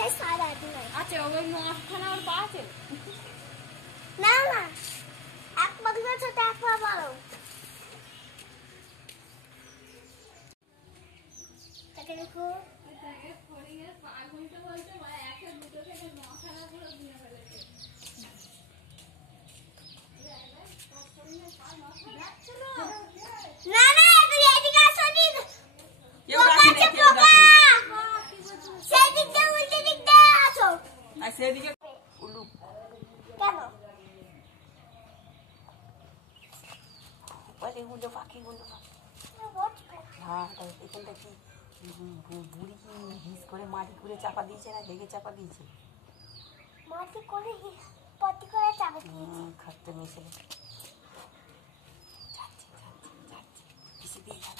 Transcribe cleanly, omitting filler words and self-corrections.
আচ্ছা ওই নখানা ওর পা আছে না না এক পাগলা ছোট এক পা বড় তাকে দেখো ফড়িংয়ের পা গুনতে বলতে মানে একটা দুটো থেকে নখানা পুরো গুনে ফেলেছে না না তুই এদিকে আসো নি কেউ ডাকে না কেউ ডাকে সেদিকে উল্টে দিকটা আসো আর সেদিকে উলু কেন বলে গুলো পাখিগুলো হ্যাঁ এখানটা কি বুড়ি কি হিস করে মাটি করে চাপা দিয়েছে না লেগে চাপা দিয়েছে মাটি করে পটি করে চাপা দিয়েছে খাটতে মিশে যাচ্ছে পিছিয়ে দিয়ে